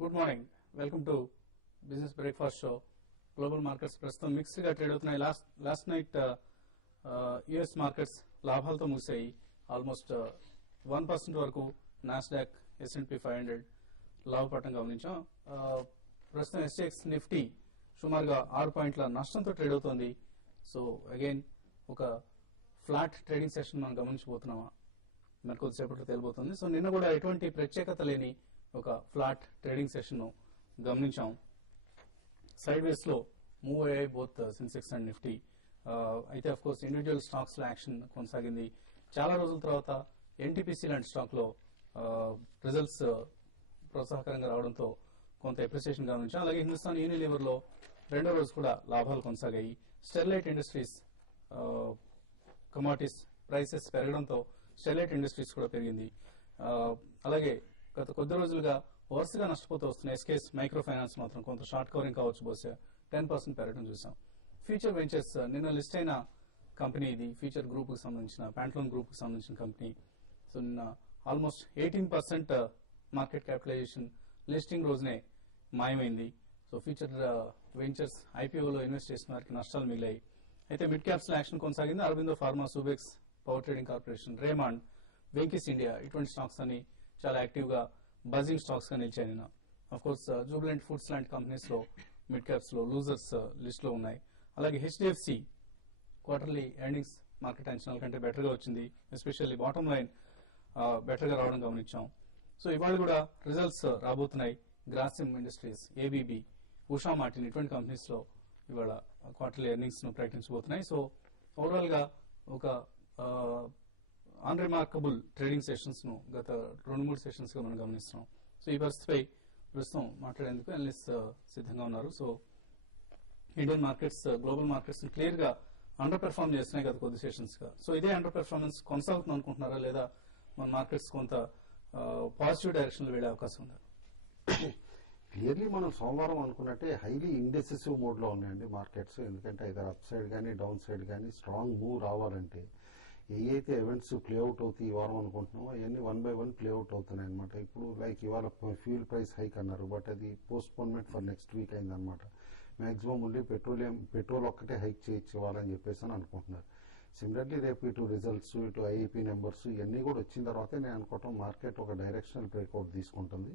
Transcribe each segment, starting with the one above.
Good morning, welcome to business breakfast show. Global markets ప్రస్తుతం mixed గా trade అవుతున్నాయి. Last night US markets లాభాలతో ముగిశాయి. ఆల్మోస్ట్ 1% వరకు నాస్డాక్, S&P 500 లాభపడటం గమనించాం. ప్రస్తుతం SGX నిఫ్టీ సుమారుగా 6 పాయింట్ల నష్టంతో ట్రేడ్ అవుతోంది. సో అగైన్ ఒక ఫ్లాట్ ట్రేడింగ్ సెషన్ మనం గమనించబోతున్నామా మరి కొద్దిసేపట్లో తేలిపోతుంది. సో నిన్న కూడా ఎటువంటి ప్రత్యేకత లేని ఒక ఫ్లాట్ ట్రేడింగ్ సెషన్ గమనించాం. సైడ్ వేస్ లో మూవ్ అయ్యాయి బోత్ సెన్సెక్స్ అండ్ నిఫ్టీ. అయితే అఫ్ కోర్స్ ఇండివిజువల్ స్టాక్స్ లో యాక్షన్ కొనసాగింది. చాలా రోజుల తర్వాత NTPC లాంటి స్టాక్ లో రిజల్ట్స్ ప్రోత్సాహకరంగా రావడంతో కొంత అప్రిసియేషన్ గమనించాం. అలాగే హిందుస్థాన్ యూనిలివర్ లో రెండో రోజు కూడా లాభాలు కొనసాగాయి. స్టెర్లైట్ ఇండస్ట్రీస్ కమాడిటీస్ ప్రైసెస్ పెరగడంతో స్టెర్లైట్ ఇండస్ట్రీస్ కూడా పెరిగింది. అలాగే గత కొద్ది రోజులుగా వరుసగా నష్టపోతూ వస్తున్న SKS మైక్రో ఫైనాన్స్ మాత్రం కొంత షార్ట్ కవరింగ్ కావచ్చు, బహుశా 10% పెరగడం చూసాం. ఫ్యూచర్ వెంచర్స్ నిన్న లిస్ట్ అయిన కంపెనీ ఇది. ఫ్యూచర్ గ్రూప్ కు సంబంధించిన ప్యాంట్లోన్ గ్రూప్ కు సంబంధించిన కంపెనీ. సో నిన్న ఆల్మోస్ట్ 18% మార్కెట్ క్యాపిటలైజేషన్ లిస్టింగ్ రోజునే మాయమైంది. సో ఫ్యూచర్ వెంచర్స్ IPOలో ఇన్వెస్ట్ చేసిన వారికి నష్టాలు మిగిలాయి. అయితే మిడ్ క్యాప్స్ లో యాక్షన్ కొనసాగింది. Aurobindo pharma, Subex, power trading corporation, Raymond, Venky's India ఇటువంటి స్టాక్స్ అని చాలా యాక్టివ్ గా బజింగ్ స్టాక్స్ గా నిలిచాయి నిన్న. అఫ్ కోర్స్ జూబిలెంట్ ఫుడ్స్ లాంటి కంపెనీస్ లో మిడ్ క్యాప్స్ లో లూజర్స్ లిస్ట్ లో ఉన్నాయి. అలాగే HDFC క్వార్టర్లీ ఎర్నింగ్స్ మార్కెట్ అంచనాల కంటే బెటర్ గా వచ్చింది. ఎస్పెషల్లీ బాటమ్ లైన్ బెటర్ గా రావడం గమనించాం. సో ఇవాళ కూడా రిజల్ట్స్ రాబోతున్నాయి. Grasim industries, ABB, Usha Martin ఇటువంటి కంపెనీస్ లో ఇవాళ క్వార్టర్లీ ఎర్నింగ్స్ ను ప్రకటించబోతున్నాయి. సో ఓవరాల్ గా ఒక అన్రిమార్కబుల్ ట్రేడింగ్ సెషన్స్ ను గత 2-3 సెషన్స్ గా మనం గమనిస్తున్నాం. సో ఈ పరిస్థితిపై ప్రస్తుతం మాట్లాడేందుకు అనలిస్ట్ సిద్ధంగా ఉన్నారు. So Indian markets, global markets clear గా అండర్ పెర్ఫార్మ్ చేస్తున్నాయి గత కొద్ది సెషన్స్ గా. సో ఇదే అండర్ పెర్ఫార్మెన్స్ కొనసాగుతుంది అనుకుంటున్నారా, లేదా మన మార్కెట్స్ కొంత పాజిటివ్ డైరెక్షన్ లో వెళ్లే అవకాశం ఉందా? క్లియర్లీ మనం సోమవారం అనుకున్నట్టే హైలీ ఇండెసిసివ్ మోడ్ లో ఉన్నాయండి మార్కెట్స్. ఎందుకంటే ఇదర్ అప్ సైడ్ కానీ డౌన్ సైడ్ కానీ స్ట్రాంగ్ మూవ్ రావాలంటే ఏవైతే ఈవెంట్స్ ప్లేఅవుట్ అవుతాయి ఈ వారం అనుకుంటున్నామో అవన్నీ 1 by 1 ప్లేఅవుట్ అవుతున్నాయి అనమాట. ఇప్పుడు లైక్ ఇవాళ ఫ్యూల్ ప్రైస్ హైక్ అన్నారు, బట్ అది పోస్ట్పోన్మెంట్ ఫర్ నెక్స్ట్ వీక్ అయిందనమాట. మాక్సిమం ఓన్లీ పెట్రోల్ ఒక్కటే హైక్ చేయొచ్చు ఇవ్వాలని చెప్పేసి అని అనుకుంటున్నారు. సిమిలర్లీ రేపు ఇటు రిజల్ట్స్, ఇటు IIP నెంబర్స్ ఇవన్నీ కూడా వచ్చిన తర్వాతే నేను అనుకోవటం మార్కెట్ ఒక డైరెక్షనల్ బ్రేక్అవుట్ తీసుకుంటుంది.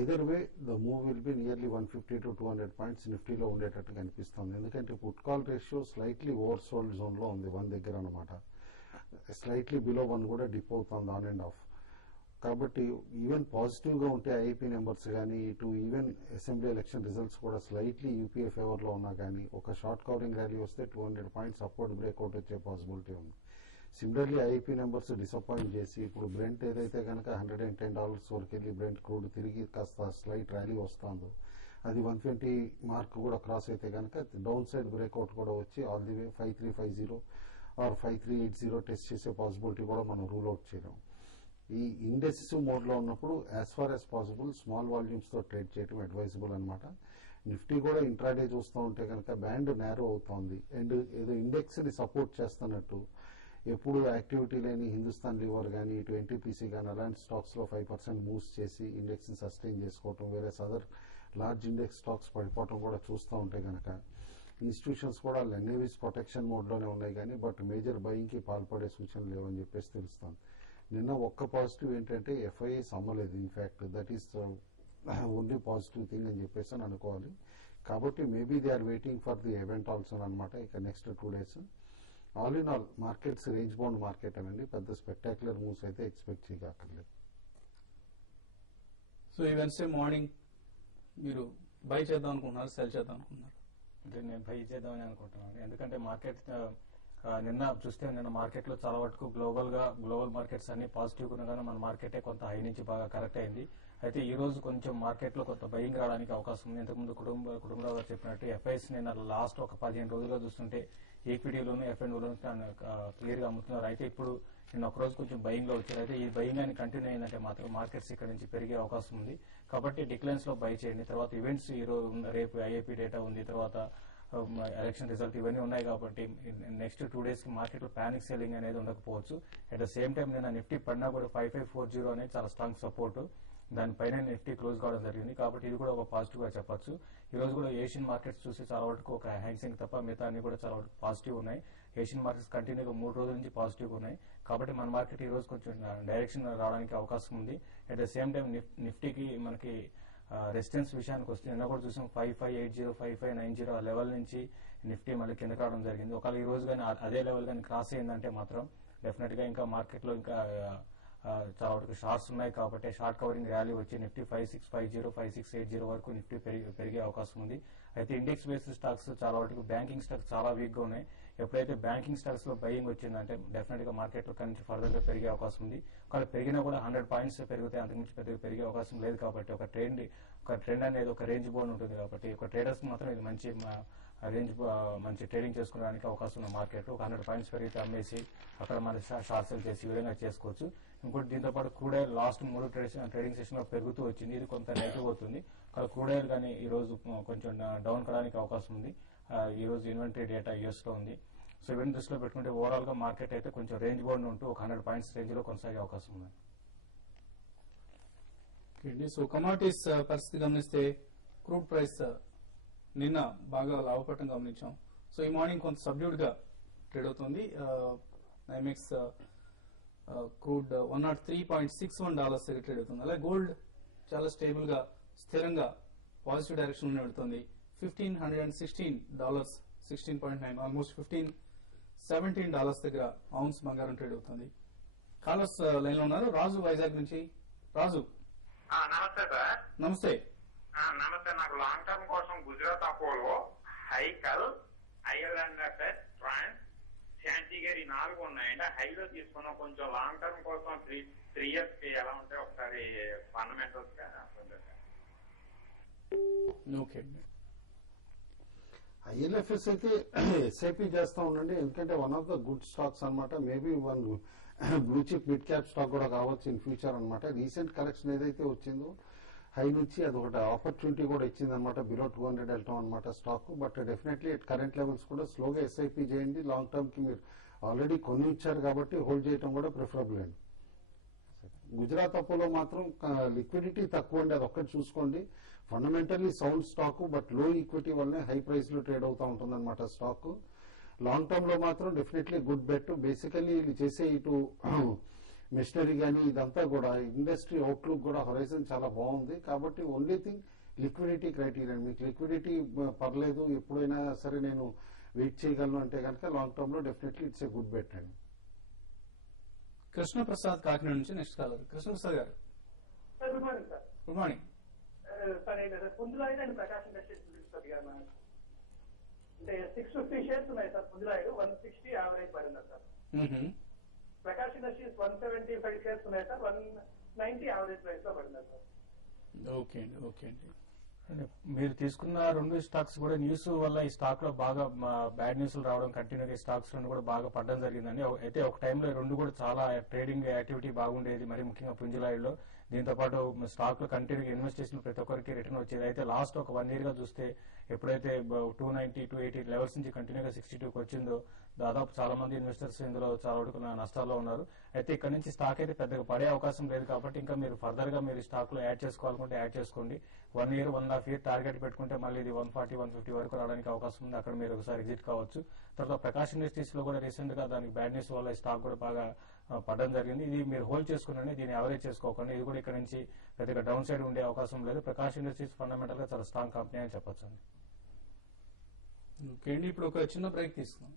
Either way the move will be nearly 150 to 200 points నిఫ్టీలో ఉండేటట్టు కనిపిస్తుంది. ఎందుకంటే put call ratio slightly over sold zone లో ఉంది 1 దగ్గర అనమాట. స్లైట్లీ బిలో 1 కూడా డిప్ అవుతుంది ఆన్ అండ్ ఆఫ్. కాబట్టి ఈవెన్ పాజిటివ్ గా ఉంటే IIP నెంబర్స్ కానీ, ఇటు ఈవెన్ అసెంబ్లీ ఎలక్షన్ రిజల్ట్స్ కూడా స్లైట్లీ UPA ఫేవర్ లో ఉన్నా కానీ ఒక షార్ట్ కవరింగ్ ర్యాలీ వస్తే 200 పాయింట్స్ అప్వర్డ్ బ్రేక్అవుట్ వచ్చే పాసిబిలిటీ ఉంది. సిమిలర్లీ IIP నెంబర్స్ డిసప్పాయింట్ చేసి ఇప్పుడు బ్రెంట్ ఏదైతే కనుక $110 వరకు వెళ్ళి బ్రెంట్ క్రూడ్ తిరిగి కాస్త స్లైట్ ర్యాలీ వస్తుందో అది 120 మార్క్ కూడా క్రాస్ అయితే కనుక డౌన్ సైడ్ బ్రేక్అవుట్ కూడా వచ్చి all the way 5350 or 5380 test చేసే పాసిబిలిటీ కూడా మనం రూల్ అవుట్ చేయలేం. ఈ ఇండెసిసివ్ మోడ్ లో ఉన్నప్పుడు as far as possible small volumes తో ట్రేడ్ చేయడం అడ్వైజబుల్ అనమాట. నిఫ్టీ కూడా ఇంట్రాడే చూస్తూ ఉంటే కనుక బ్యాండ్ నేరో అవుతోంది అండ్ ఏదో ఇండెక్స్ ని సపోర్ట్ చేస్తున్నట్టు ఎప్పుడు యాక్టివిటీ లేని హిందుస్థాన్ లివర్ కానీ, ఇటు NTPC కానీ అలాంటి స్టాక్స్ లో 5% మూవ్స్ చేసి ఇండెక్స్ ని సస్టైన్ చేసుకోవటం, వేరే అదర్ లార్జ్ ఇండెక్స్ స్టాక్స్ పడిపోవటం కూడా చూస్తూ ఉంటే కనుక ఇన్స్టిట్యూషన్స్ కూడా ఎన్ఏవీస్ ప్రొటెక్షన్ మోడ్ లోనే ఉన్నాయి కానీ బట్ మేజర్ బయింగ్ కి పాల్పడే సూచనలు లేవని చెప్పేసి తెలుస్తుంది. నిన్న ఒక్క పాజిటివ్ ఏంటంటే FIIs అమ్మలేదు. In fact that is only positive thing అని చెప్పేసి అని అనుకోవాలి. కాబట్టి maybe they are waiting for the event also అనమాట. ఇక next 2 days all in all markets range bound market అనండి, పెద్ద స్పెక్టాక్యులర్ మూవ్స్ అయితే ఎక్స్పెక్ట్ చేయక్కర్లేదు. సో ఈ వెన్స్డే మార్నింగ్ మీరు బై చేద్దాం అనుకుంటున్నారు, సెల్ చేద్దాం అనుకుంటున్నారు? అంటే నేను బై చేద్దామని అనుకుంటున్నాను. ఎందుకంటే మార్కెట్ నిన్న చూస్తే నిన్న మార్కెట్ లో చాలా వరకు గ్లోబల్ మార్కెట్స్ అన్ని పాజిటివ్ ఉండగానే మన మార్కెటే కొంత హై నుంచి బాగా కరెక్ట్ అయింది. అయితే ఈ రోజు కొంచెం మార్కెట్ లో కొంత బయింగ్ రావడానికి అవకాశం ఉంది. ఇంతకుముందు కుటుంబరావు గారు చెప్పినట్టు FIs నిన్న లాస్ట్ ఒక 15 రోజులుగా చూస్తుంటే ఈక్విటీలోను F&Oలోను క్లియర్ గా అమ్ముతున్నారు. అయితే ఇప్పుడు నిన్న ఒక రోజు కొంచెం బయింగ్ లో వచ్చారు. అయితే ఈ బయింగ్ అని కంటిన్యూ అయిందంటే మాత్రం మార్కెట్స్ ఇక్కడ నుంచి పెరిగే అవకాశం ఉంది. కాబట్టి డిక్లైన్స్ లో బై చేయండి. తర్వాత ఈవెంట్స్ ఈ రోజు రేపు IIP డేటా ఉంది, తర్వాత ఎలక్షన్ రిజల్ట్ ఇవన్నీ ఉన్నాయి. కాబట్టి నెక్స్ట్ 2 days కి మార్కెట్ లో పానిక్ సెల్లింగ్ అనేది ఉండకపోవచ్చు. అట్ ద సేమ్ టైం నిన్న నిఫ్టీ పడినా కూడా 5540 అనేది చాలా స్ట్రాంగ్ సపోర్ట్. దానిపైన నిఫ్టీ క్లోజ్ కావడం జరిగింది. కాబట్టి ఇది కూడా ఒక పాజిటివ్ గా చెప్పొచ్చు. ఈ రోజు కూడా ఏషియన్ మార్కెట్స్ చూసి చాలా వరకు ఒక హ్యాంగ్సింగ్ తప్ప మిగతా అన్ని కూడా చాలా వరకు పాజిటివ్ ఉన్నాయి. ఏషియన్ మార్కెట్స్ కంటిన్యూగా 3 రోజుల నుంచి పాజిటివ్ ఉన్నాయి. కాబట్టి మన మార్కెట్ ఈ రోజు కొంచెం డైరెక్షన్ రావడానికి అవకాశం ఉంది. అట్ ద సేమ్ టైం నిఫ్టీకి మనకి రెసిస్టెన్స్ విషయానికి వస్తే నిన్న కూడా చూసాం 5580 5590 ఆ లెవెల్ నుంచి నిఫ్టీ మళ్ళీ కిందకి రావడం జరిగింది. ఒకవేళ ఈ రోజు కానీ అదే లెవెల్ కానీ క్రాస్ అయిందంటే మాత్రం డెఫినెట్ గా ఇంకా మార్కెట్ లో ఇంకా చాలా వరకు షార్ట్స్ ఉన్నాయి. కాబట్టి షార్ట్ కవరింగ్ ర్యాలీ వచ్చి నిఫ్టీ 5650 5680 వరకు నిఫ్టీ పెరిగే అవకాశం ఉంది. అయితే ఇండెక్స్ బేస్డ్ స్టాక్స్ చాలా వరకు బ్యాంకింగ్ స్టాక్స్ చాలా వీక్ గా ఉన్నాయి. ఎప్పుడైతే బ్యాంకింగ్ స్టాక్స్ లో బయింగ్ వచ్చిందంటే డెఫినెట్ గా మార్కెట్ లో నుంచి ఫర్దర్ గా పెరిగే అవకాశం ఉంది. ఒకవేళ పెరిగినా కూడా 100 పాయింట్స్ పెరిగితే అంతకుమించి పెద్దగా పెరిగే అవకాశం లేదు. కాబట్టి ఒక ట్రెండ్ అనేది ఒక రేంజ్ బోర్డ్ ఉంటుంది. కాబట్టి ఒక ట్రేడర్స్ మాత్రం ఇది మంచి రేంజ్ మంచి ట్రేడింగ్ చేసుకోవడానికి అవకాశం ఉన్న మార్కెట్. ఒక 100 పాయింట్స్ పెరిగితే అమ్మేసి అక్కడ మన షార్ట్ సెల్ చేసి ఈ విధంగా చేసుకోవచ్చు. ఇంకోటి దీంతో పాటు crude oil last 3 trading session లో పెరుగుతూ వచ్చింది. ఇది కొంత నెగిటివ్ అవుతుంది. అక్కడ క్రూడ్ ఆయిల్ కానీ ఈ రోజు కొంచెం డౌన్ కావడానికి అవకాశం ఉంది. ఈ రోజు ఇన్వెంటరీ డేటా యూఎస్ లో ఉంది. సో ఇవన్నీ దృష్టిలో పెట్టుకుంటే ఓవరాల్ గా మార్కెట్ అయితే కొంచెం రేంజ్ బోర్డ్ ఉంటూ ఒక 100 పాయింట్స్ రేంజ్ లో కొనసాగే అవకాశం ఉంది. సో కమాడిటీస్ పరిస్థితి గమనిస్తే క్రూడ్ ప్రైస్ నిన్న బాగా లాభపడటం గమనించాం. సో ఈ మార్నింగ్ కొంత సబ్డ్యూడ్ గా ట్రేడ్ అవుతుంది. ఐమెక్స్ క్రూడ్ $103.61 దగ్గర ట్రేడ్ అవుతుంది. అలాగే గోల్డ్ చాలా స్టేబుల్ గా స్థిరంగా పాజిటివ్ డైరెక్షన్ లో వెళ్తుంది. $1,516 16.9 ఆల్మోస్ట్ $1,517 దగ్గర ఔన్స్ బంగారం ట్రేడ్ అవుతుంది. కాలర్స్ లైన్ లో ఉన్నారు. రాజు వైజాగ్ నుంచి. రాజు నమస్తే సార్. నమస్తే. నమస్తే. నాకు లాంగ్ టర్మ్ కోసం గుజరాత్ అపోలో, హైకల్, ఐర్లాండ్ ట్రాన్స్, శాంతిగిరి 4 ఉన్నాయండి. హైలో తీసుకున్నాం. కొంచెం లాంగ్ టర్మ్ కోసం 3 ఇయర్స్ కి ఎలా ఉంటాయి ఒకసారి ఫండమెంటల్స్ ఓకే. ఐఎల్ఎఫ్ఎస్ అయితే ఎస్ఐపి చేస్తా ఉండండి. ఎందుకంటే one of the good stocks అనమాట. Maybe one blue chip mid cap stock కూడా కావచ్చు ఇన్ ఫ్యూచర్ అనమాట. రీసెంట్ కరెక్షన్ ఏదైతే వచ్చిందో హై నుంచి అది ఒకటి ఆపర్చునిటీ కూడా ఇచ్చింది అనమాట. బిలో 200 వెళ్తాం అనమాట stock. But definitely at current levels కూడా స్లోగా ఎస్ఐపి చేయండి. లాంగ్ టర్మ్ కి మీరు ఆల్రెడీ కొని ఇచ్చారు కాబట్టి హోల్డ్ చేయడం కూడా ప్రిఫరబుల్ అండి. గుజరాత్ అపోలో మాత్రం లిక్విడిటీ తక్కువ అండి. అది ఒక్కటి చూసుకోండి. ఫండమెంటల్లీ సౌండ్ స్టాక్ బట్ లో ఈక్విటీ వల్లనే హై ప్రైస్ లో ట్రేడ్ అవుతా ఉంటుంది అనమాట స్టాక్. లాంగ్ టర్మ్ లో మాత్రం డెఫినెట్లీ గుడ్ బెట్. బేసికల్లీ వీళ్ళు చేసే ఇటు మిషనరీ కానీ ఇదంతా కూడా ఇండస్ట్రీ అవుట్లుక్ కూడా హొరైజన్ చాలా బాగుంది. కాబట్టి ఓన్లీ థింగ్ లిక్విడిటీ క్రైటీరియా. మీకు లిక్విడిటీ పర్లేదు ఎప్పుడైనా సరే నేను వెయిట్ చేయగలను అంటే కనుక లాంగ్ టర్మ్ లో definitely it's a good bet అండి. కృష్ణప్రసాద్ కాకినాడ నుంచి నెక్స్ట్ కాలర్. కృష్ణప్రసాద్ గారు good morning sir. Good morning. Sir ఏంటి sir Punj Lloyd and Prakash industries గురించి గారు అంటే 650 షేర్స్ ఉన్నాయి సార్. పుంజులాయిడ్ 160 యావరేజ్ పడింది సార్. ప్రకాశ్ ఇండస్ట్రీస్ 175 షేర్స్ ఉన్నాయి సార్. 190 యావరేజ్ ప్రైస్ లో పడింది సార్. ఓకే అండి. ఓకే అండి. మీరు తీసుకున్న 2 స్టాక్స్ కూడా న్యూస్ వల్ల ఈ స్టాక్ లో బాగా బ్యాడ్ న్యూస్ రావడం కంటిన్యూగా ఈ స్టాక్స్ కూడా బాగా పడడం జరిగిందండి. అయితే ఒక టైంలో 2 కూడా చాలా ట్రేడింగ్ యాక్టివిటీ బాగుండేది, మరి ముఖ్యంగా పుంజులాయిడ్ లో. దీంతో పాటు స్టాక్ లో కంటిన్యూగా ఇన్వెస్ట్ చేసిన ప్రతి ఒక్కరికి రిటర్న్ వచ్చేది. అయితే లాస్ట్ ఒక 1 ఇయర్ గా చూస్తే ఎప్పుడైతే 290 280 లెవెల్స్ నుంచి కంటిన్యూగా 62కి వచ్చిందో దాదాపు చాలా మంది ఇన్వెస్టర్స్ ఇందులో చాలా వరకు నష్టాల్లో ఉన్నారు. అయితే ఇక్కడ నుంచి స్టాక్ అయితే పెద్దగా పడే అవకాశం లేదు. కాబట్టి ఇంకా మీరు ఫర్దర్ గా మీరు స్టాక్ లో యాడ్ చేసుకోవాలనుకుంటే యాడ్ చేసుకోండి. 1 ఇయర్ 1.5 ఇయర్ టార్గెట్ పెట్టుకుంటే మళ్ళీ ఇది 140 150 వరకు రావడానికి అవకాశం ఉంది. అక్కడ మీరు ఒకసారి ఎగ్జిట్ కావచ్చు. తర్వాత ప్రకాశ్ ఇండస్ట్రీస్ లో కూడా రీసెంట్ గా దానికి బ్యాడ్ న్యూస్ వల్ల స్టాక్ కూడా బాగా పడడం జరిగింది. ఇది మీరు హోల్డ్ చేసుకునండి, దీన్ని ఎవరేజ్ చేసుకోకండి. ఇది కూడా ఇక్కడ నుంచి పెద్దగా డౌన్ సైడ్ ఉండే అవకాశం లేదు. ప్రకాశ్ ఇండస్ట్రీస్ ఫండమెంటల్ గా చాలా స్ట్రాంగ్ కంపెనీ అని చెప్పొచ్చు అండి. ఓకే అండి. ఇప్పుడు ఒక చిన్న బ్రేక్ తీసుకుందాం.